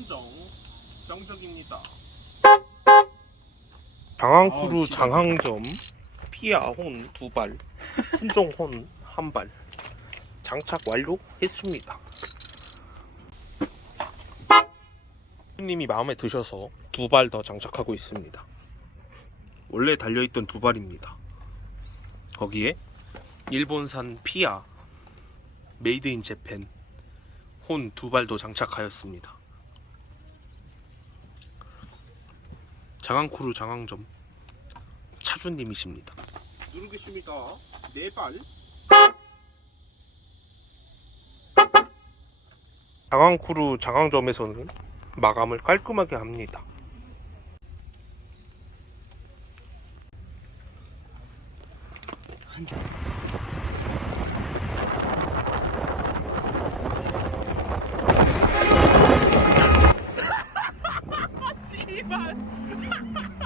함정 정적입니다. 아우, 씨발. 장항점 피아 혼 두 발, 순종 혼 한발 장착 완료했습니다. 님이 마음에 드셔서 두 발 더 장착하고 있습니다. 원래 달려있던 두 발입니다. 거기에 일본산 피아 메이드 인 재팬 혼 두 발도 장착하였습니다. 장항쿠루 장항점 차주님이십니다. 누르겠습니다. 네 발. 장항쿠루 장항점에서는 마감을 깔끔하게 합니다. fun.